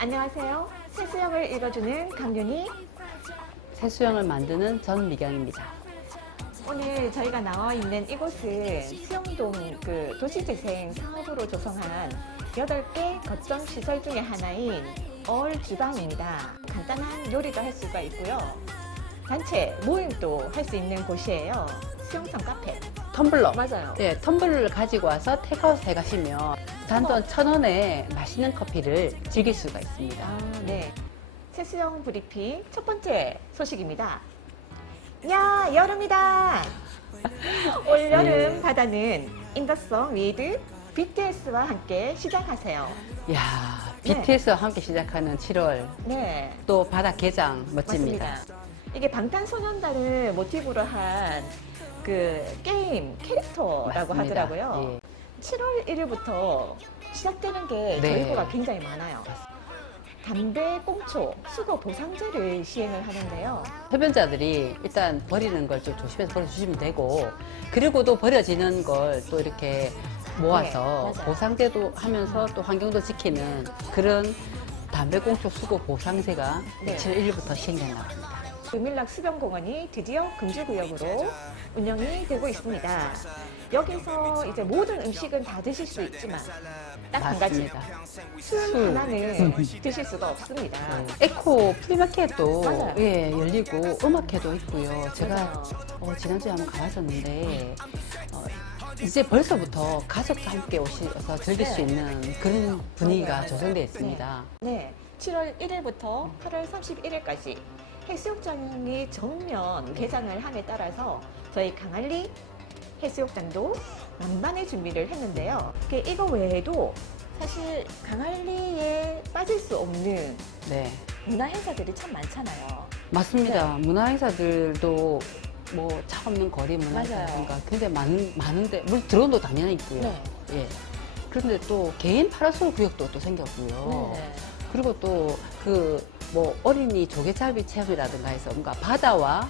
안녕하세요. 새수영을 읽어주는 강윤희. 새수영을 만드는 전미경입니다. 오늘 저희가 나와 있는 이곳은 수영동 그 도시재생 사업으로 조성한 8개 거점 시설 중에 하나인 얼 주방입니다. 간단한 요리도 할 수가 있고요. 단체 모임도 할 수 있는 곳이에요. 수영성 카페. 텀블러. 맞아요. 예, 텀블러를 가지고 와서 테이크아웃 해 가시면 단돈 천 원에 맛있는 커피를 즐길 수가 있습니다. 아, 네. 새수영 브리핑 첫 번째 소식입니다. 야, 여름이다! 올 여름 네. 바다는 인더성 위드 BTS와 함께 시작하세요. 야, 네. BTS와 함께 시작하는 7월 네. 또 바다 개장 멋집니다. 맞습니다. 이게 방탄소년단을 모티브로 한 그 게임 캐릭터라고 맞습니다. 하더라고요. 7월 1일부터 시작되는 게 네. 저희가 굉장히 많아요. 담배, 꽁초, 수거 보상제를 시행을 하는데요. 예. 흡연자들이 일단 버리는 걸 좀 조심해서 버려주시면 되고 그리고 또 버려지는 걸 또 이렇게 모아서 네. 보상제도 하면서 또 환경도 지키는 그런 담배 꽁초 수거 보상제가 네. 7월 1일부터 시행된다고 합니다. 금일락 수변공원이 드디어 금지구역으로 운영이 되고 있습니다. 여기서 이제 모든 음식은 다 드실 수 있지만 딱 한 가지 맞습니다. 술 술. 하나는 드실 수가 없습니다. 네. 에코 프리마켓도 맞아요. 예, 열리고 음악회도 있고요. 제가. 어, 지난주에 한번 가봤었는데 어, 이제 벌써부터 가족과 함께 오셔서 즐길 네. 수 있는 그런 분위기가. 조성되어 있습니다. 네, 7월 1일부터 8월 31일까지 해수욕장이 전면 개장을 함에 따라서 저희 강한리 해수욕장도 만반의 준비를 했는데요. 그 이거 외에도 사실 강한리에 빠질 수 없는 네. 문화 행사들이 참 많잖아요. 맞습니다. 문화 행사들도 뭐 차 없는 거리 문화. 행사인가 굉장히 많은, 많은데 물론 드론도 당연히 있고요. 네. 예. 그런데 또 개인 파라솔 구역도 또 생겼고요. 네. 그리고 또 그 뭐 어린이 조개잡이 체험이라든가 해서 뭔가 바다와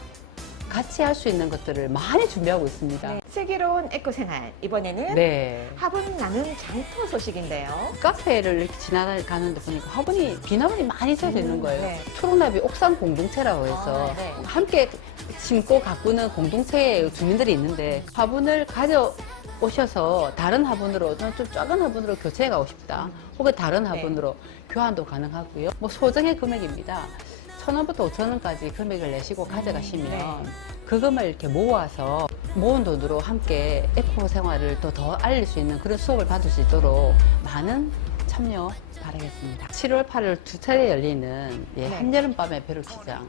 같이 할 수 있는 것들을 많이 준비하고 있습니다. 네. 슬기로운 에코생활 이번에는 네. 화분 나눔 장터 소식인데요. 카페를 이렇게 지나가는데 보니까 화분이 비나물이 많이 써져 있는 음, 거예요. 네. 초록나비 옥상 공동체라고 해서 아, 네. 함께 심고 가꾸는 공동체의 주민들이 있는데 화분을 가져 오셔서 다른 화분으로 좀 작은 화분으로 교체해 가고 싶다. 혹은 다른 네. 화분으로 교환도 가능하고요. 뭐 소정의 금액입니다. 천 원부터 오천 원까지 금액을 내시고 가져가시면 네. 그것만 이렇게 모아서 모은 돈으로 함께 에코 생활을 또 더 알릴 수 있는 그런 수업을 받을 수 있도록 많은 참여 바라겠습니다. 7월 8월 두 차례 열리는 예, 네. 한여름밤의 벼룩시장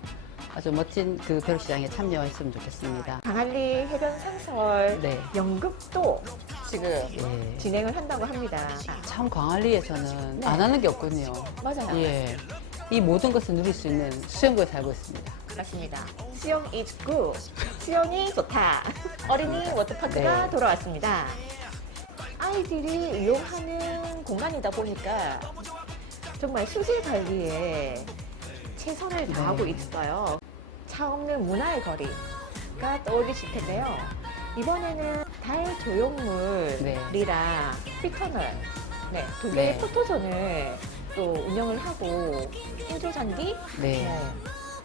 아주 멋진 그 벼룩시장에 참여했으면 좋겠습니다. 강한리 해변 상설 네. 연극도 지금 예. 진행을 한다고 합니다. 참 광안리에서는 네. 안 하는 게 없군요. 맞아요. 예. 이 모든 것을 누릴 수 있는 수영구에 살고 있습니다. 맞습니다. 수영 is good. 수영이 좋다. 어린이 워터파크가 네. 돌아왔습니다. 아이들이 이용하는 공간이다 보니까 정말 수질 관리에 최선을 다하고 네. 있어요. 차 없는 문화의 거리가 떠올리실 텐데요. 이번에는 달 조형물이랑 피터널, 네, 두 개의 네. 포토존을 또 운영을 하고 인조잔디, 네. 네,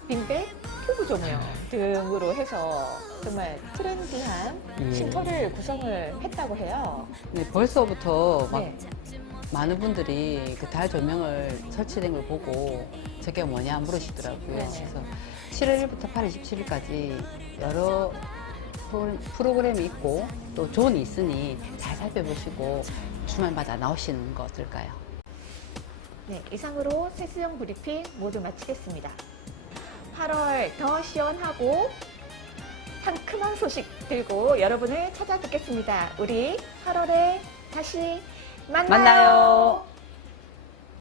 빈백, 큐브 조명 등으로 해서 정말 트렌디한 예. 쉼터를 구성을 했다고 해요. 네, 벌써부터 막 네. 많은 분들이 그 달 조명을 설치된 걸 보고 저게 뭐냐 물으시더라고요. 네. 그래서 7월 1일부터 8월 27일까지 여러 프로- 프로그램이 있고 또 존이 있으니 잘 살펴보시고 주말마다 나오시는 거 어떨까요? 네, 이상으로 세수영 브리핑 모두 마치겠습니다. 8월 더 시원하고 상큼한 소식 들고 여러분을 찾아뵙겠습니다. 우리 8월에 다시 만나요. 만나요.